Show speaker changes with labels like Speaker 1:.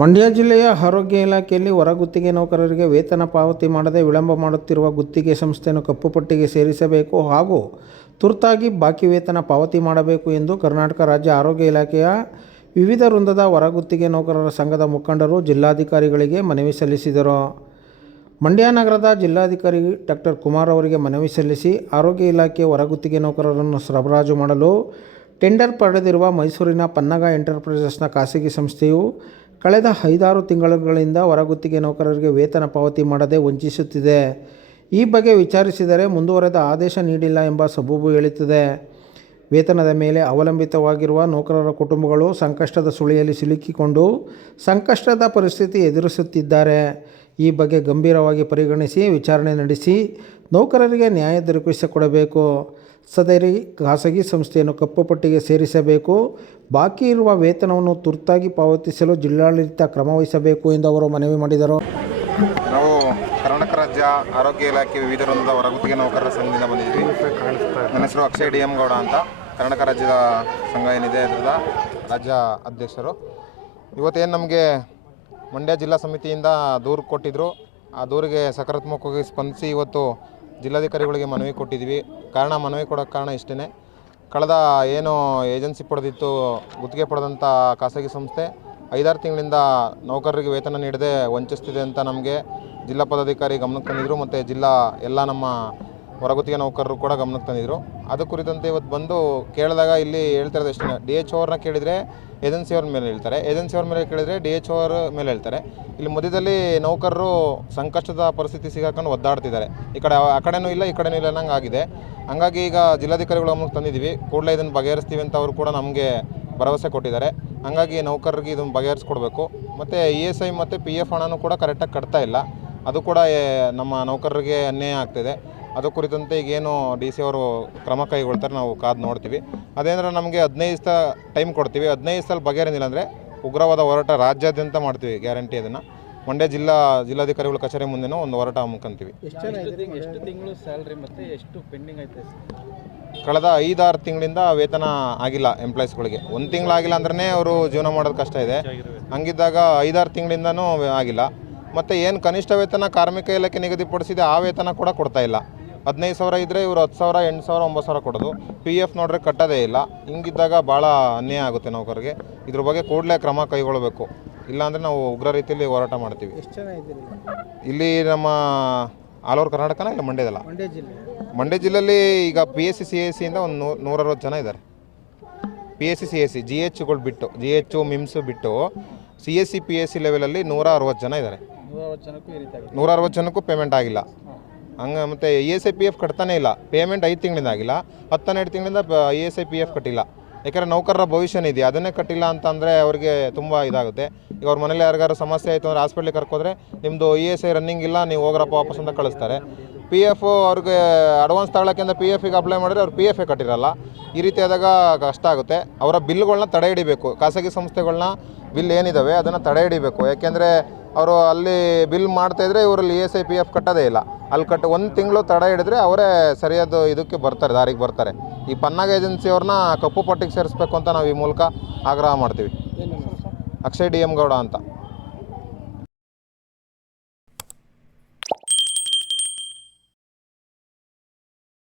Speaker 1: ಮಂಡ್ಯ ಜಿಲ್ಲೆಯ ಆರೋಗ್ಯ ಇಲಾಖೆಯಲ್ಲಿ ಹೊರಗುತ್ತಿಗೆ ನೌಕರರಿಗೆ ವೇತನ ಪಾವತಿ ಮಾಡದೆ ವಿಳಂಬ ಮಾಡುತ್ತಿರುವ ಗುತ್ತಿಗೆ ಸಂಸ್ಥೆಯನ್ನು ಕಪ್ಪು ಪಟ್ಟಿಗೆ ಸೇರಿಸಬೇಕು ಹಾಗೂ ತುರ್ತಾಗಿ ಬಾಕಿ ವೇತನ ಪಾವತಿ ಮಾಡಬೇಕು ಎಂದು ಕರ್ನಾಟಕ ರಾಜ್ಯ ಆರೋಗ್ಯ ಇಲಾಖೆಯ ವಿವಿಧ ವೃಂದದ ಹೊರಗುತ್ತಿಗೆ ನೌಕರರ ಸಂಘದ ಮುಖಂಡರು ಜಿಲ್ಲಾಧಿಕಾರಿಗಳಿಗೆ ಮನವಿ ಸಲ್ಲಿಸಿದರು. ಮಂಡ್ಯ ನಗರದ ಜಿಲ್ಲಾಧಿಕಾರಿ ಡಾಕ್ಟರ್ ಕುಮಾರ್ ಅವರಿಗೆ ಮನವಿ ಸಲ್ಲಿಸಿ ಆರೋಗ್ಯ ಇಲಾಖೆ ಹೊರಗುತ್ತಿಗೆ ನೌಕರರನ್ನು ಸರಬರಾಜು ಮಾಡಲು ಟೆಂಡರ್ ಪಡೆದಿರುವ ಮೈಸೂರಿನ ಪನ್ನಗ ಎಂಟರ್ಪ್ರೈಸಸ್ನ ಖಾಸಗಿ ಸಂಸ್ಥೆಯು ಕಳೆದ ಐದಾರು ತಿಂಗಳುಗಳಿಂದ ಹೊರಗುತ್ತಿಗೆ ನೌಕರರಿಗೆ ವೇತನ ಪಾವತಿ ಮಾಡದೆ ವಂಚಿಸುತ್ತಿದೆ. ಈ ಬಗ್ಗೆ ವಿಚಾರಿಸಿದರೆ ಮುಂದುವರೆದ ಆದೇಶ ನೀಡಿಲ್ಲ ಎಂಬ ಸಬೂಬು ಹೇಳುತ್ತದೆ. ವೇತನದ ಮೇಲೆ ಅವಲಂಬಿತವಾಗಿರುವ ನೌಕರರ ಕುಟುಂಬಗಳು ಸಂಕಷ್ಟದ ಸುಳಿಯಲ್ಲಿ ಸಿಲುಕಿಕೊಂಡು ಸಂಕಷ್ಟದ ಪರಿಸ್ಥಿತಿ ಎದುರಿಸುತ್ತಿದ್ದಾರೆ. ಈ ಬಗ್ಗೆ ಗಂಭೀರವಾಗಿ ಪರಿಗಣಿಸಿ ವಿಚಾರಣೆ ನಡೆಸಿ ನೌಕರರಿಗೆ ನ್ಯಾಯ ದೊರಕಿಸಿಕೊಡಬೇಕು. ಸದರಿ ಖಾಸಗಿ ಸಂಸ್ಥೆಯನ್ನು ಕಪ್ಪು ಪಟ್ಟಿಗೆ ಸೇರಿಸಬೇಕು. ಬಾಕಿ ಇರುವ ವೇತನವನ್ನು ತುರ್ತಾಗಿ ಪಾವತಿಸಲು ಜಿಲ್ಲಾಡಳಿತ ಕ್ರಮ ವಹಿಸಬೇಕು ಎಂದು ಅವರು ಮನವಿ ಮಾಡಿದರು.
Speaker 2: ನಾವು ಕರ್ನಾಟಕ ರಾಜ್ಯ ಆರೋಗ್ಯ ಇಲಾಖೆ ವಿವಿಧ ವೃಂದದ ಹೊರಗುತ್ತಿಗೆ ನೌಕರರ ಸಂಘದಿಂದ ಬಂದಿದ್ವಿ ನನ್ನ ಹೆಸರು ಅಕ್ಷಯ್ ಡಿ ಎಂ ಗೌಡ ಅಂತ. ಕರ್ನಾಟಕ ರಾಜ್ಯದ ಸಂಘ ಏನಿದೆ ಅದರದ ರಾಜ್ಯ ಅಧ್ಯಕ್ಷರು. ಇವತ್ತೇನು ನಮಗೆ ಮಂಡ್ಯ ಜಿಲ್ಲಾ ಸಮಿತಿಯಿಂದ ದೂರು ಕೊಟ್ಟಿದ್ದರು ಆ ದೂರಿಗೆ ಸಕಾರಾತ್ಮಕವಾಗಿ ಸ್ಪಂದಿಸಿ ಇವತ್ತು ಜಿಲ್ಲಾಧಿಕಾರಿಗಳಿಗೆ ಮನವಿ ಕೊಟ್ಟಿದ್ದೀವಿ ಕಾರಣ ಮನವಿ ಕೊಡೋಕ್ಕೆ ಕಾರಣ ಇಷ್ಟೇ ಕಳೆದ ಏನು ಏಜೆನ್ಸಿ ಪಡೆದಿತ್ತು, ಗುತ್ತಿಗೆ ಪಡೆದಂಥ ಖಾಸಗಿ ಸಂಸ್ಥೆ ಐದಾರು ತಿಂಗಳಿಂದ ನೌಕರರಿಗೆ ವೇತನ ನೀಡದೆ ವಂಚಿಸ್ತಿದೆ ಅಂತ ನಮಗೆ ಜಿಲ್ಲಾ ಪದಾಧಿಕಾರಿ ಗಮನಕ್ಕೆ ತಂದಿದ್ದರು ಮತ್ತು ಜಿಲ್ಲಾ ಎಲ್ಲ ನಮ್ಮ ಹೊರಗುತ್ತಿಗೆ ನೌಕರರು ಕೂಡ ಗಮನಕ್ಕೆ ತಂದಿದ್ರು. ಅದು ಕುರಿತಂತೆ ಇವತ್ತು ಬಂದು ಕೇಳಿದಾಗ ಇಲ್ಲಿ ಹೇಳ್ತಿರೋದು ಎಷ್ಟು ಡಿ ಎಚ್ ಅವ್ರನ್ನ ಕೇಳಿದರೆ ಏಜೆನ್ಸಿಯವ್ರ ಮೇಲೆ ಹೇಳ್ತಾರೆ. ಏಜೆನ್ಸಿಯವ್ರ ಮೇಲೆ ಕೇಳಿದರೆ ಡಿ ಎಚ್ ಅವ್ರ ಮೇಲೆ ಹೇಳ್ತಾರೆ. ಇಲ್ಲಿ ಮಧ್ಯದಲ್ಲಿ ನೌಕರರು ಸಂಕಷ್ಟದ ಪರಿಸ್ಥಿತಿ ಸಿಗಾಕೊಂಡು ಒದ್ದಾಡ್ತಿದ್ದಾರೆ. ಈ ಕಡೆ ಆ ಕಡೆನೂ ಇಲ್ಲ, ಈ ಕಡೆನೂ ಇಲ್ಲ ಅನ್ನಂಗೆ ಆಗಿದೆ ಹಂಗಾಗಿ ಈಗ ಜಿಲ್ಲಾಧಿಕಾರಿಗಳು ಗಮನಕ್ಕೆ ತಂದಿದ್ದೀವಿ. ಕೂಡಲೇ ಇದನ್ನು ಬಗೆಹರಿಸ್ತೀವಿ ಅಂತ ಅವರು ಕೂಡ ನಮಗೆ ಭರವಸೆ ಕೊಟ್ಟಿದ್ದಾರೆ. ಹಂಗಾಗಿ ನೌಕರರಿಗೆ ಇದನ್ನು ಬಗೆಹರಿಸ್ಕೊಡ್ಬೇಕು. ಮತ್ತು ಇ ಎಸ್ ಐ ಮತ್ತು ಪಿ ಎಫ್ ಹಣನೂ ಕೂಡ ಕರೆಕ್ಟಾಗಿ ಕಟ್ತಾ ಇಲ್ಲ. ಅದು ಕೂಡ ನಮ್ಮ ನೌಕರರಿಗೆ ಅನ್ಯಾಯ ಆಗ್ತಿದೆ. ಅದು ಕುರಿತಂತೆ ಈಗೇನು ಡಿ ಸಿ ಅವರು ಕ್ರಮ ಕೈಗೊಳ್ತಾರೆ ನಾವು ಕಾದು ನೋಡ್ತೀವಿ. ಅದೇನಂದ್ರೆ ನಮಗೆ ಹದಿನೈದು ದಿವಸ ಟೈಮ್ ಕೊಡ್ತೀವಿ. ಹದಿನೈದು ದಿವಸದಲ್ಲಿ ಬಗೆಹರಿಂದಿಲ್ಲ ಅಂದರೆ ಉಗ್ರವಾದ ಹೋರಾಟ ರಾಜ್ಯಾದ್ಯಂತ ಮಾಡ್ತೀವಿ ಗ್ಯಾರಂಟಿ ಅದನ್ನು. ಮಂಡ್ಯ ಜಿಲ್ಲಾ ಜಿಲ್ಲಾಧಿಕಾರಿಗಳ ಕಚೇರಿ ಮುಂದೆನೂ ಒಂದು ಹೋರಾಟ ಹಮ್ಮಿಕೊಂತೀವಿ
Speaker 3: ಎಷ್ಟು ತಿಂಗ್- ಎಷ್ಟು ತಿಂಗಳು ಸ್ಯಾಲ್ರಿ ಮತ್ತೆ ಎಷ್ಟು ಪೆಂಡಿಂಗ್ ಐತೆ?
Speaker 2: ಕಳೆದ ಐದಾರು ತಿಂಗಳಿಂದ ವೇತನ ಆಗಿಲ್ಲ ಎಂಪ್ಲಾಯೀಸ್ಗಳಿಗೆ. ಒಂದು ತಿಂಗಳಾಗಿಲ್ಲ ಅಂದ್ರೆ ಅವರು ಜೀವನ ಮಾಡೋದು ಕಷ್ಟ ಇದೆ. ಹಂಗಿದ್ದಾಗ ಐದಾರು ತಿಂಗಳಿಂದನೂ ಆಗಿಲ್ಲ. ಮತ್ತು ಏನು ಕನಿಷ್ಠ ವೇತನ ಕಾರ್ಮಿಕ ಇಲಾಖೆ ನಿಗದಿಪಡಿಸಿದೆ ಆ ವೇತನ ಕೂಡ ಕೊಡ್ತಾ ಇಲ್ಲ. ಹದಿನೈದು ಸಾವಿರ ಇದ್ದರೆ ಇವರು ಹತ್ತು ಸಾವಿರ ಎಂಟು ಸಾವಿರ ಒಂಬತ್ತು ಸಾವಿರ ಕೊಡೋದು. ಪಿ ಎಫ್ ನೋಡ್ರೆ ಕಟ್ಟೋದೇ ಇಲ್ಲ. ಹಿಂಗಿದ್ದಾಗ ಭಾಳ ಅನ್ಯಾಯ ಆಗುತ್ತೆ ನೌಕರಿಗೆ. ಇದ್ರ ಬಗ್ಗೆ ಕೂಡಲೇ ಕ್ರಮ ಕೈಗೊಳ್ಳಬೇಕು ಇಲ್ಲಾಂದರೆ ನಾವು ಉಗ್ರ ರೀತಿಯಲ್ಲಿ ಹೋರಾಟ ಮಾಡ್ತೀವಿ.
Speaker 1: ಎಷ್ಟು ಜನ ಇದ್ದೀರಿ
Speaker 2: ಇಲ್ಲಿ? ನಮ್ಮ ಆಲ್ ಓವರ್ ಕರ್ನಾಟಕನ ಇಲ್ಲ ಮಂಡ್ಯದಲ್ಲ
Speaker 1: ಮಂಡ್ಯ ಜಿಲ್ಲೆ.
Speaker 2: ಮಂಡ್ಯ ಜಿಲ್ಲೆಯಲ್ಲಿ ಈಗ P S C C S ಸಿಯಿಂದ ಒಂದು ನೂರ ಅರವತ್ತು ಜನ ಇದ್ದಾರೆ. P S C C S C G ಎಚ್ಗಳು ಬಿಟ್ಟು ಜಿ ಎಚ್ ಮಿಮ್ಸ್ ಬಿಟ್ಟು C S C P S C ಲೆವೆಲಲ್ಲಿ ನೂರ ಅರವತ್ತು ಜನ ಇದ್ದಾರೆ.
Speaker 3: ನೂರ ಅರವತ್ತು ಜನಕ್ಕೂ
Speaker 2: ಪೇಮೆಂಟ್ ಆಗಿಲ್ಲ. ಹಂಗೆ ಮತ್ತು E S I P F ಕಟ್ತಾನೇ ಇಲ್ಲ. ಪೇಮೆಂಟ್ ಐದು ತಿಂಗಳಿಂದ ಆಗಿಲ್ಲ ಹತ್ತನ್ನೆರಡು ತಿಂಗಳಿಂದ E S I P F ಕಟ್ಟಿಲ್ಲ. ಯಾಕಂದರೆ ನೌಕರರ ಭವಿಷ್ಯ ಇದೆಯಾ ಅದನ್ನೇ ಕಟ್ಟಿಲ್ಲ ಅಂತಂದರೆ ಅವರಿಗೆ ತುಂಬ ಇದಾಗುತ್ತೆ. ಈಗ ಅವ್ರ ಮನೇಲಿ ಯಾರಿಗಾರು ಸಮಸ್ಯೆ ಆಯಿತು ಅಂದರೆ ಹಾಸ್ಪಿಟ್ಲಿಗೆ ಕರ್ಕೋದ್ರೆ ನಿಮ್ಮದು ಇ ಎಸ್ ಐ ರನ್ನಿಂಗ್ ಇಲ್ಲ, ನೀವು ಹೋಗ್ರಪ್ಪ ವಾಪಸ್ ಅಂತ ಕಳಿಸ್ತಾರೆ. ಪಿ ಎಫ್ ಅವ್ರಿಗೆ ಅಡ್ವಾನ್ಸ್ ತಗೊಳ್ಳೋಕ್ಕಿಂತ ಪಿ ಎಫಿಗೆ ಅಪ್ಲೈ ಮಾಡಿದ್ರೆ ಅವ್ರು ಪಿ ಎಫೇ ಕಟ್ಟಿರಲ್ಲ. ಈ ರೀತಿ ಆದಾಗ ಕಷ್ಟ ಆಗುತ್ತೆ. ಅವರ ಬಿಲ್ಗಳನ್ನ ತಡೆ ಹಿಡಿಬೇಕು. ಖಾಸಗಿ ಸಂಸ್ಥೆಗಳನ್ನ ಬಿಲ್ ಏನಿದ್ದಾವೆ ಅದನ್ನು ತಡೆ ಹಿಡಿಬೇಕು. ಯಾಕೆಂದರೆ ಅವರು ಅಲ್ಲಿ ಬಿಲ್ ಮಾಡ್ತಾ ಇದ್ರೆ ಇವರಲ್ಲಿ E S I, P F ಕಟ್ಟೋದೇ ಇಲ್ಲ. ಅಲ್ಲಿ ಕಟ್ಟ ಒಂದು ತಿಂಗಳು ತಡ ಹಿಡಿದ್ರೆ ಅವರೇ ಸರಿಯಾದ ಇದಕ್ಕೆ ಬರ್ತಾರೆ, ದಾರಿಗೆ ಬರ್ತಾರೆ. ಈ ಪನ್ನಾಗ ಏಜೆನ್ಸಿಯವ್ರನ್ನ ಕಪ್ಪು ಪಟ್ಟಿಗೆ ಸೇರಿಸ್ಬೇಕು ಅಂತ ನಾವು ಈ ಮೂಲಕ ಆಗ್ರಹ ಮಾಡ್ತೀವಿ. ಅಕ್ಷಯ್ ಡಿ ಎಂ ಗೌಡ ಅಂತ.